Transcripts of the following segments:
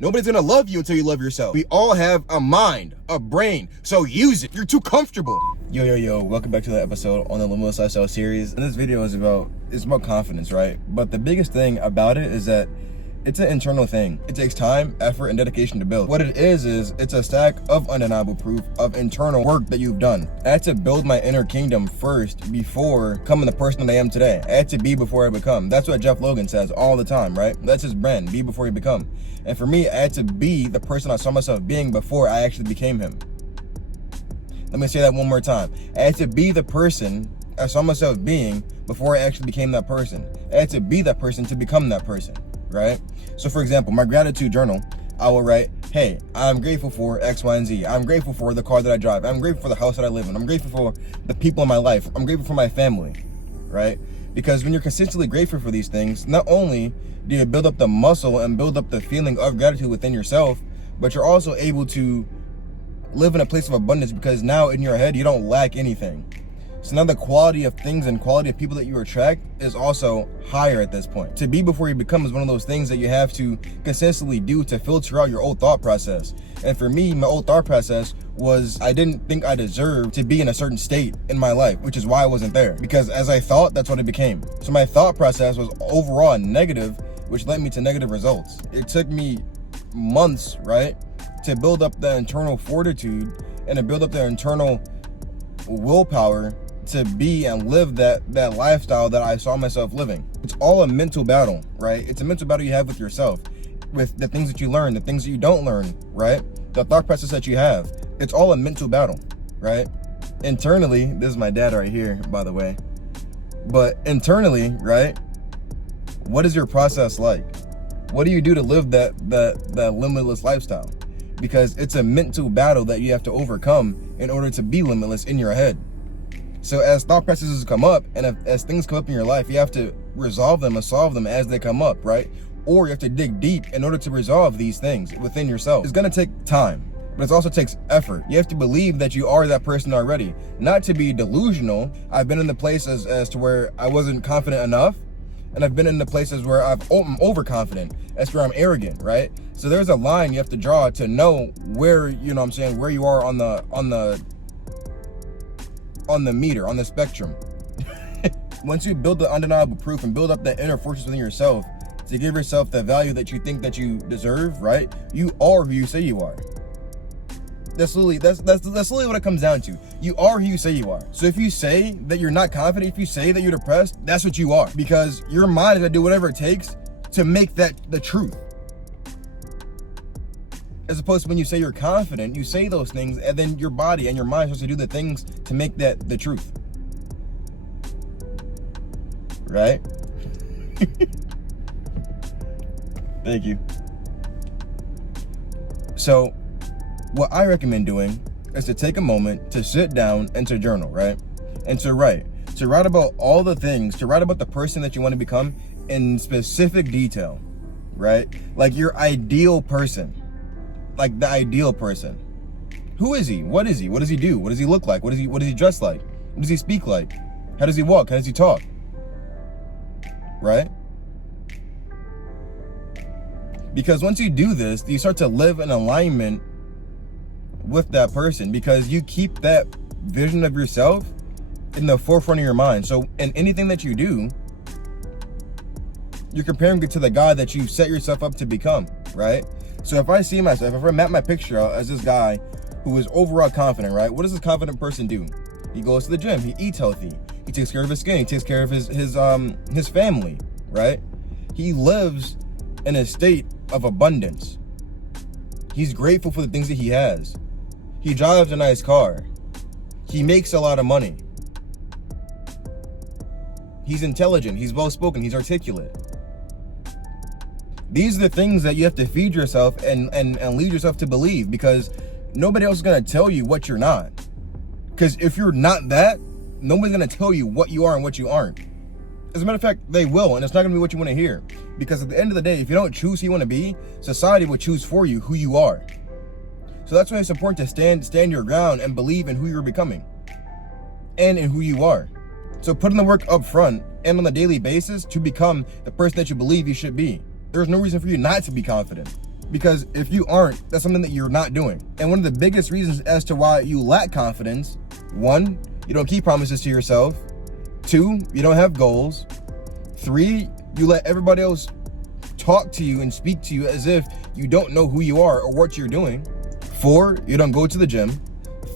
Nobody's gonna love you until you love yourself. We all have a mind, a brain, so use it. You're too comfortable. Yo, welcome back to the episode on the Limitless Lifestyle series. And this video is about confidence, right? But the biggest thing about it is that it's an internal thing. It takes time, effort, and dedication to build. What it is it's a stack of undeniable proof of internal work that you've done. I had to build my inner kingdom first before becoming the person that I am today. I had to be before I become. That's what Jeff Logan says all the time, right? That's his brand, be before you become. And for me, I had to be the person I saw myself being before I actually became him. Let me say that one more time. I had to be the person I saw myself being before I actually became that person. I had to be that person to become that person, right? So for example, my gratitude journal, I will write, hey, I'm grateful for X, Y, and Z. I'm grateful for the car that I drive. I'm grateful for the house that I live in. I'm grateful for the people in my life. I'm grateful for my family, right? Because when you're consistently grateful for these things, not only do you build up the muscle and build up the feeling of gratitude within yourself, but you're also able to live in a place of abundance because now in your head, you don't lack anything. So now the quality of things and quality of people that you attract is also higher at this point. To be before you become is one of those things that you have to consistently do to filter out your old thought process. And for me, my old thought process was I didn't think I deserved to be in a certain state in my life, which is why I wasn't there. Because as I thought, that's what it became. So my thought process was overall negative, which led me to negative results. It took me months, right, to build up the internal fortitude and to build up the internal willpower to be and live that lifestyle that I saw myself living. It's all a mental battle, right? It's a mental battle you have with yourself, with the things that you learn, the things that you don't learn, right? The thought process that you have. It's all a mental battle, right? Internally, this is my dad right here, by the way. But internally, right? What is your process like? What do you do to live that limitless lifestyle? Because it's a mental battle that you have to overcome in order to be limitless in your head. So as thought processes come up and as things come up in your life, you have to resolve them and solve them as they come up, right? Or you have to dig deep in order to resolve these things within yourself. It's gonna take time, but it also takes effort. You have to believe that you are that person already, not to be delusional. I've been in the places as to where I wasn't confident enough, and I've been in the places where I'm overconfident, as where I'm arrogant, right? So there's a line you have to draw to know where, you know what I'm saying, where you are on the meter, on the spectrum. Once you build the undeniable proof and build up that inner fortress within yourself to give yourself the value that you think that you deserve, right? You are who you say you are. That's literally what it comes down to. You are who you say you are. So if you say that you're not confident, if you say that you're depressed, that's what you are. Because your mind is gonna do whatever it takes to make that the truth. As opposed to when you say you're confident, you say those things and then your body and your mind supposed to do the things to make that the truth. Right? Thank you. So what I recommend doing is to take a moment to sit down and to journal, right? And to write about all the things, to write about the person that you want to become in specific detail, right? Like your ideal person. Like the ideal person. Who is he? What is he? What does he do? What does he look like? What does he dress like? What does he speak like? How does he walk? How does he talk? Right? Because once you do this, you start to live in alignment with that person because you keep that vision of yourself in the forefront of your mind. So in anything that you do, you're comparing it to the guy that you've set yourself up to become, right? So if I see myself, if I map my picture out as this guy who is overall confident, right? What does this confident person do? He goes to the gym, he eats healthy, he takes care of his skin, he takes care of his family, right? He lives in a state of abundance. He's grateful for the things that he has. He drives a nice car. He makes a lot of money. He's intelligent, he's well-spoken, he's articulate. These are the things that you have to feed yourself and lead yourself to believe because nobody else is going to tell you what you're not. Because if you're not that, nobody's going to tell you what you are and what you aren't. As a matter of fact, they will, and it's not going to be what you want to hear. Because at the end of the day, if you don't choose who you want to be, society will choose for you who you are. So that's why it's important to stand your ground and believe in who you're becoming and in who you are. So put in the work up front and on a daily basis to become the person that you believe you should be. There's no reason for you not to be confident. Because if you aren't, that's something that you're not doing. And one of the biggest reasons as to why you lack confidence, 1, you don't keep promises to yourself. 2, you don't have goals. 3, you let everybody else talk to you and speak to you as if you don't know who you are or what you're doing. 4, you don't go to the gym.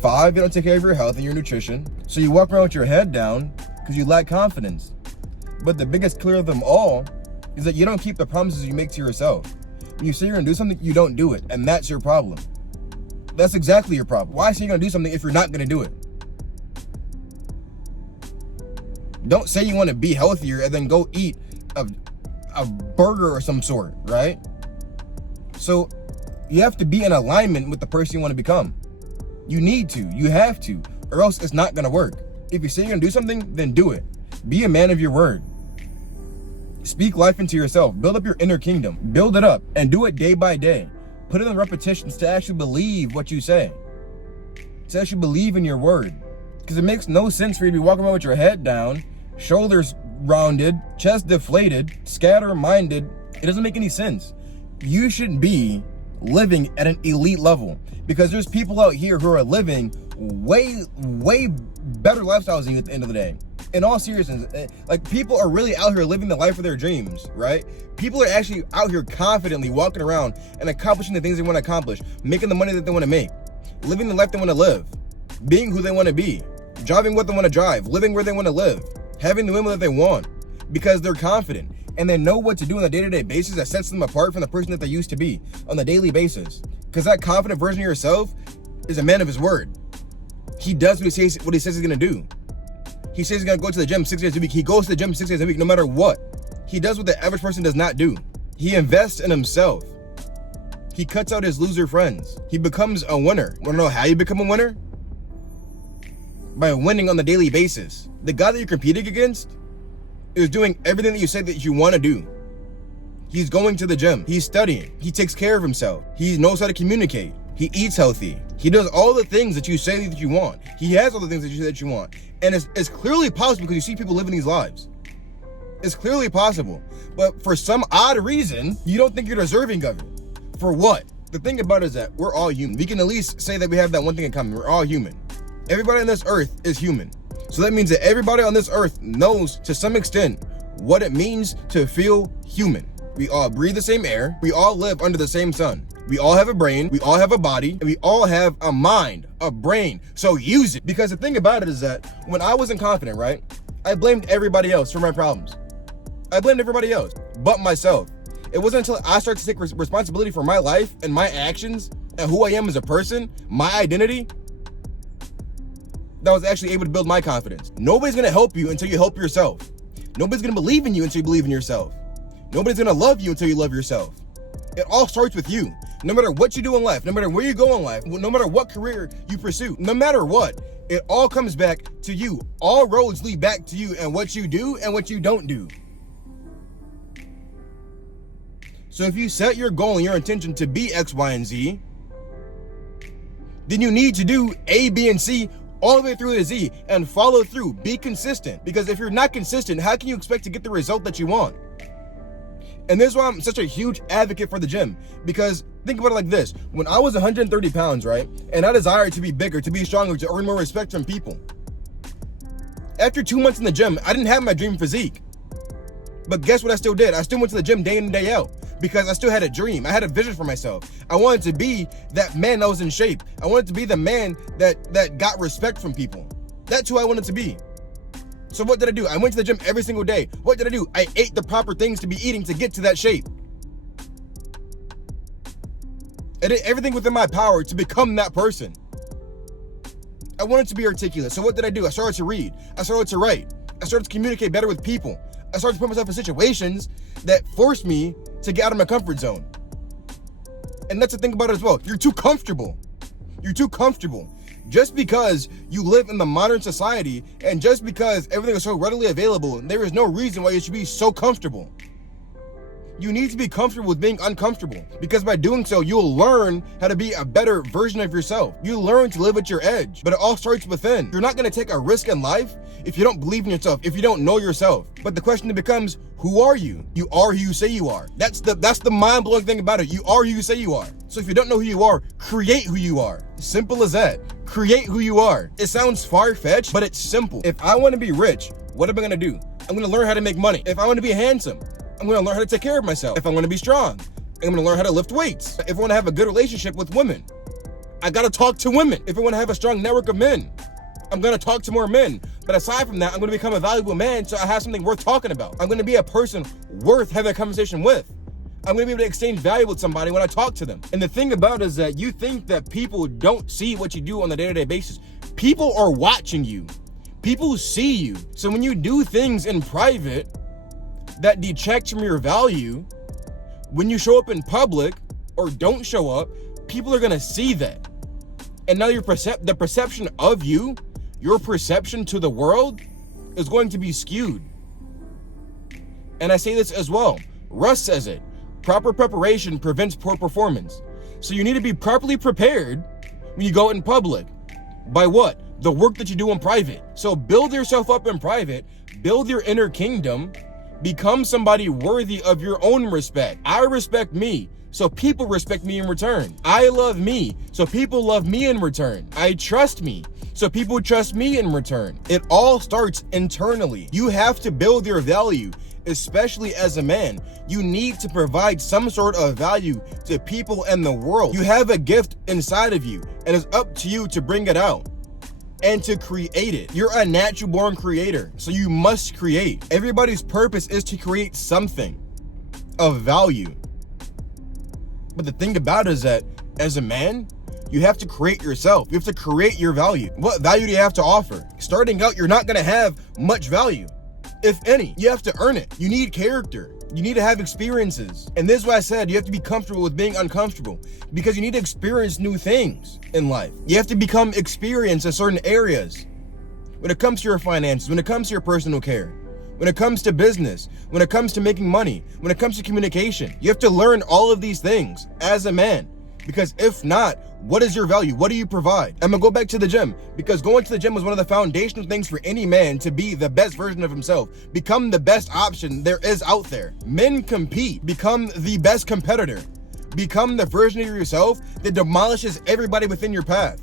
5, you don't take care of your health and your nutrition. So you walk around with your head down because you lack confidence. But the biggest clear of them all is that you don't keep the promises you make to yourself. When you say you're gonna do something, you don't do it, and that's your problem. That's exactly your problem. Why say you're gonna do something if you're not gonna do it? Don't say you wanna be healthier and then go eat a burger or some sort, right? So you have to be in alignment with the person you wanna become. You need to, you have to, or else it's not gonna work. If you say you're gonna do something, then do it. Be a man of your word. Speak life into yourself. Build up your inner kingdom. Build it up and do it day by day. Put it in repetitions to actually believe what you say. To actually believe in your word. Because it makes no sense for you to be walking around with your head down, shoulders rounded, chest deflated, scatter-minded. It doesn't make any sense. You should be living at an elite level, because there's people out here who are living way better lifestyles than you at the end of the day. In all seriousness, like, people are really out here living the life of their dreams, right? People are actually out here confidently walking around and accomplishing the things they want to accomplish, making the money that they want to make, living the life they want to live, being who they want to be, driving what they want to drive, living where they want to live, having the women that they want, because they're confident and they know what to do on a day-to-day basis that sets them apart from the person that they used to be on a daily basis. Because that confident version of yourself is a man of his word. He does what he says he's gonna do. He says he's gonna go to the gym 6 days a week. He goes to the gym 6 days a week, no matter what. He does what the average person does not do. He invests in himself. He cuts out his loser friends. He becomes a winner. Wanna know how you become a winner? By winning on the daily basis. The guy that you're competing against is doing everything that you say that you want to do. He's going to the gym. He's studying. He takes care of himself. He knows how to communicate. He eats healthy. He does all the things that you say that you want. He has all the things that you say that you want. And it's clearly possible because you see people living these lives. It's clearly possible. But for some odd reason, you don't think you're deserving of it. For what? The thing about it is that we're all human. We can at least say that we have that one thing in common. We're all human. Everybody on this earth is human. So that means that everybody on this earth knows to some extent what it means to feel human. We all breathe the same air. We all live under the same sun. We all have a brain. We all have a body. And we all have a mind, a brain. So use it. Because the thing about it is that when I wasn't confident, right, I blamed everybody else for my problems. I blamed everybody else but myself. It wasn't until I started to take responsibility for my life and my actions and who I am as a person, my identity, that I was actually able to build my confidence. Nobody's gonna help you until you help yourself. Nobody's gonna believe in you until you believe in yourself. Nobody's gonna love you until you love yourself. It all starts with you. No matter what you do in life, no matter where you go in life, no matter what career you pursue, no matter what, it all comes back to you. All roads lead back to you and what you do and what you don't do. So if you set your goal and your intention to be X, Y, and Z, then you need to do A, B, and C all the way through to Z and follow through. Be consistent. Because if you're not consistent, how can you expect to get the result that you want? And this is why I'm such a huge advocate for the gym. Because think about it like this. When I was 130 pounds, right? And I desired to be bigger, to be stronger, to earn more respect from people. After 2 months in the gym, I didn't have my dream physique. But guess what I still did? I still went to the gym day in and day out. Because I still had a dream. I had a vision for myself. I wanted to be that man that was in shape. I wanted to be the man that got respect from people. That's who I wanted to be. So what did I do? I went to the gym every single day. What did I do? I ate the proper things to be eating to get to that shape. I did everything within my power to become that person. I wanted to be articulate. So what did I do? I started to read. I started to write. I started to communicate better with people. I started to put myself in situations that forced me to get out of my comfort zone. And that's the thing about it as well. You're too comfortable. You're too comfortable. Just because you live in the modern society and just because everything is so readily available, there is no reason why you should be so comfortable. You need to be comfortable with being uncomfortable, because by doing so, you'll learn how to be a better version of yourself. You learn to live at your edge, but it all starts within. You're not gonna take a risk in life if you don't believe in yourself, if you don't know yourself. But the question becomes, who are you? You are who you say you are. That's the mind-blowing thing about it. You are who you say you are. So if you don't know who you are, create who you are. Simple as that. Create who you are. It sounds far-fetched, but it's simple. If I wanna be rich, what am I gonna do? I'm gonna learn how to make money. If I wanna be handsome, I'm gonna learn how to take care of myself. If I wanna be strong, I'm gonna learn how to lift weights. If I wanna have a good relationship with women, I gotta talk to women. If I wanna have a strong network of men, I'm gonna talk to more men. But aside from that, I'm gonna become a valuable man so I have something worth talking about. I'm gonna be a person worth having a conversation with. I'm gonna be able to exchange value with somebody when I talk to them. And the thing about it is that you think that people don't see what you do on a day-to-day basis. People are watching you. People see you. So when you do things in private that detract from your value, when you show up in public or don't show up, people are gonna see that. And now the perception of you, your perception to the world is going to be skewed. And I say this as well. Russ says it. Proper preparation prevents poor performance. So you need to be properly prepared when you go out in public. By what? The work that you do in private. So build yourself up in private, build your inner kingdom, become somebody worthy of your own respect. I respect me, so people respect me in return. I love me, so people love me in return. I trust me, so people trust me in return. It all starts internally. You have to build your value, especially as a man. You need to provide some sort of value to people and the world. You have a gift inside of you, and it's up to you to bring it out and to create it. You're a natural born creator, so you must create. Everybody's purpose is to create something of value. But the thing about it is that as a man, you have to create yourself. You have to create your value. What value do you have to offer? Starting out, you're not gonna have much value, if any. You have to earn it. You need character. You need to have experiences. And this is why I said you have to be comfortable with being uncomfortable, because you need to experience new things in life. You have to become experienced in certain areas. When it comes to your finances, when it comes to your personal care, when it comes to business, when it comes to making money, when it comes to communication, you have to learn all of these things as a man. Because if not, what is your value? What do you provide? I'm gonna go back to the gym, because going to the gym was one of the foundational things for any man to be the best version of himself. Become the best option there is out there. Men compete. Become the best competitor. Become the version of yourself that demolishes everybody within your path.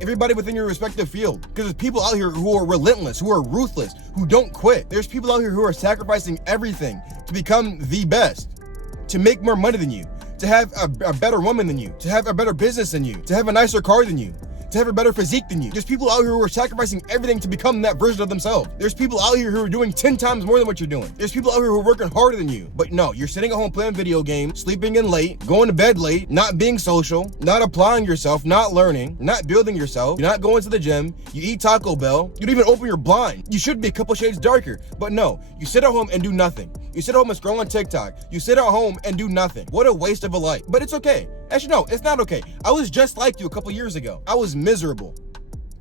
Everybody within your respective field. Because there's people out here who are relentless, who are ruthless, who don't quit. There's people out here who are sacrificing everything to become the best, to make more money than you, to have a better woman than you, to have a better business than you, to have a nicer car than you, to have a better physique than you. There's people out here who are sacrificing everything to become that version of themselves. There's people out here who are doing 10 times more than what you're doing. There's people out here who are working harder than you. But no, you're sitting at home playing video games, sleeping in late, going to bed late, not being social, not applying yourself, not learning, not building yourself. You're not going to the gym. You eat Taco Bell. You don't even open your blind. You should be a couple shades darker. But no, you sit at home and do nothing. You sit at home and scroll on TikTok. You sit at home and do nothing. What a waste of a life. But it's okay. Actually, no, it's not okay. I was just like you a couple years ago. I was miserable.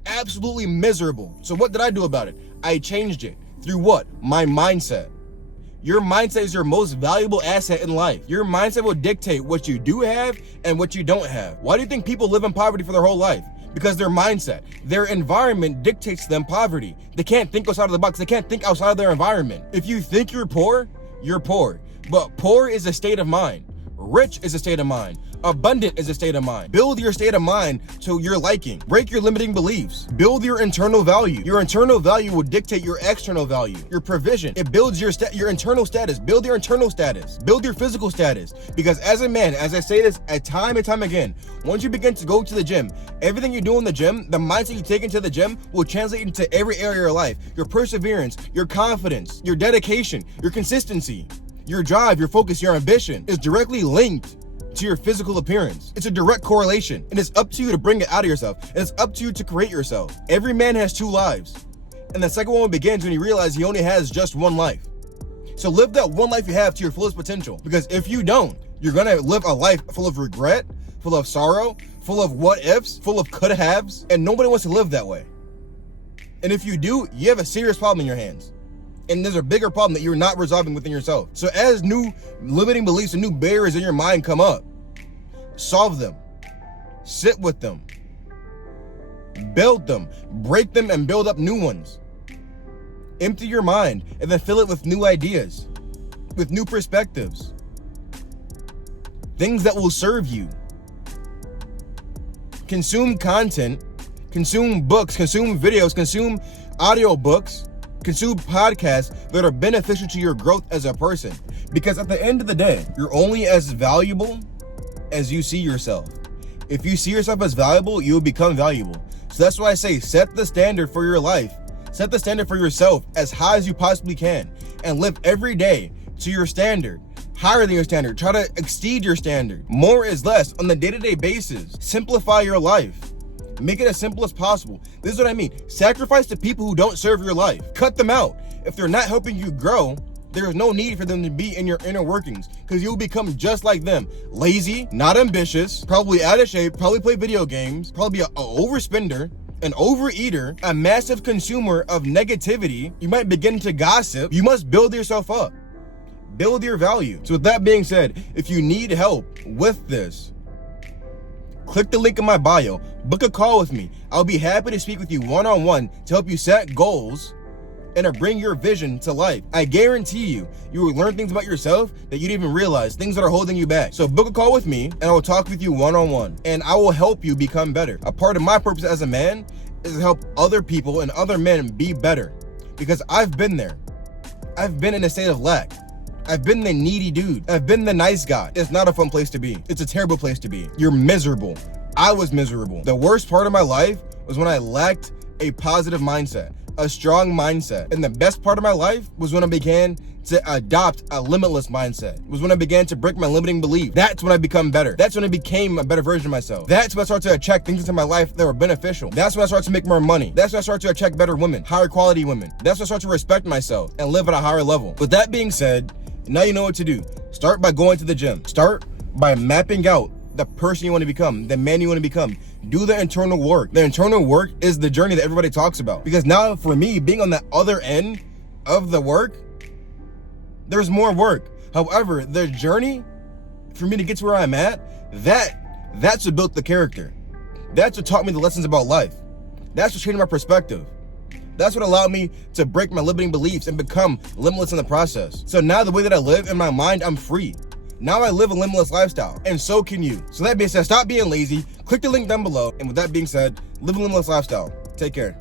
Absolutely miserable. So what did I do about it? I changed it. Through what? My mindset. Your mindset is your most valuable asset in life. Your mindset will dictate what you do have and what you don't have. Why do you think people live in poverty for their whole life? Because their mindset, their environment dictates to them poverty. They can't think outside of the box. They can't think outside of their environment. If you think you're poor, you're poor. But poor is a state of mind. Rich is a state of mind. Abundant is a state of mind. Build your state of mind to your liking. Break your limiting beliefs. Build your internal value. Your internal value will dictate your external value. Your provision. It builds your internal status. Build your internal status. Build your physical status. Because as a man, as I say this time and time again, once you begin to go to the gym, everything you do in the gym, the mindset you take into the gym will translate into every area of your life. Your perseverance, your confidence, your dedication, your consistency, your drive, your focus, your ambition is directly linked to your physical appearance. It's a direct correlation, and it's up to you to bring it out of yourself. And it's up to you to create yourself. Every man has two lives, and the second one begins when he realizes he only has just one life. So live that one life you have to your fullest potential, because if you don't, you're gonna live a life full of regret, full of sorrow, full of what ifs, full of could haves, and nobody wants to live that way. And if you do, you have a serious problem in your hands. And there's a bigger problem that you're not resolving within yourself. So as new limiting beliefs and new barriers in your mind come up, solve them, sit with them, build them, break them, and build up new ones. Empty your mind and then fill it with new ideas, with new perspectives, things that will serve you. Consume content, consume books, consume videos, consume audiobooks, consume podcasts that are beneficial to your growth as a person. Because at the end of the day, you're only as valuable as you see yourself. If you see yourself as valuable, you will become valuable. So that's why I say set the standard for your life. Set the standard for yourself as high as you possibly can and live every day to your standard. Higher than your standard. Try to exceed your standard. More is less on the day-to-day basis. Simplify your life. Make it as simple as possible. This is what I mean. Sacrifice the people who don't serve your life. Cut them out. If they're not helping you grow, there is no need for them to be in your inner workings because you'll become just like them. Lazy, not ambitious, probably out of shape, probably play video games, probably an overspender, an overeater, a massive consumer of negativity. You might begin to gossip. You must build yourself up. Build your value. So with that being said, if you need help with this, click the link in my bio, book a call with me. I'll be happy to speak with you one-on-one to help you set goals and to bring your vision to life. I guarantee you will learn things about yourself that you didn't even realize, things that are holding you back. So book a call with me and I will talk with you one-on-one and I will help you become better. A part of my purpose as a man is to help other people and other men be better because I've been there. I've been in a state of lack. I've been the needy dude. I've been the nice guy. It's not a fun place to be. It's a terrible place to be. You're miserable. I was miserable. The worst part of my life was when I lacked a positive mindset, a strong mindset. And the best part of my life was when I began to adopt a limitless mindset. It was when I began to break my limiting belief. That's when I become better. That's when I became a better version of myself. That's when I started to attract things into my life that were beneficial. That's when I started to make more money. That's when I started to attract better women, higher quality women. That's when I started to respect myself and live at a higher level. With that being said, now you know what to do. Start by going to the gym. Start by mapping out the person you want to become, the man you want to become. Do the internal work. The internal work is the journey that everybody talks about. Because now for me, being on the other end of the work, there's more work. However, the journey for me to get to where I'm at, that's what built the character. That's what taught me the lessons about life. That's what changed my perspective. That's what allowed me to break my limiting beliefs and become limitless in the process. So now the way that I live in my mind, I'm free. Now I live a limitless lifestyle, and so can you. So that being said, stop being lazy, click the link down below, and with that being said, live a limitless lifestyle. Take care.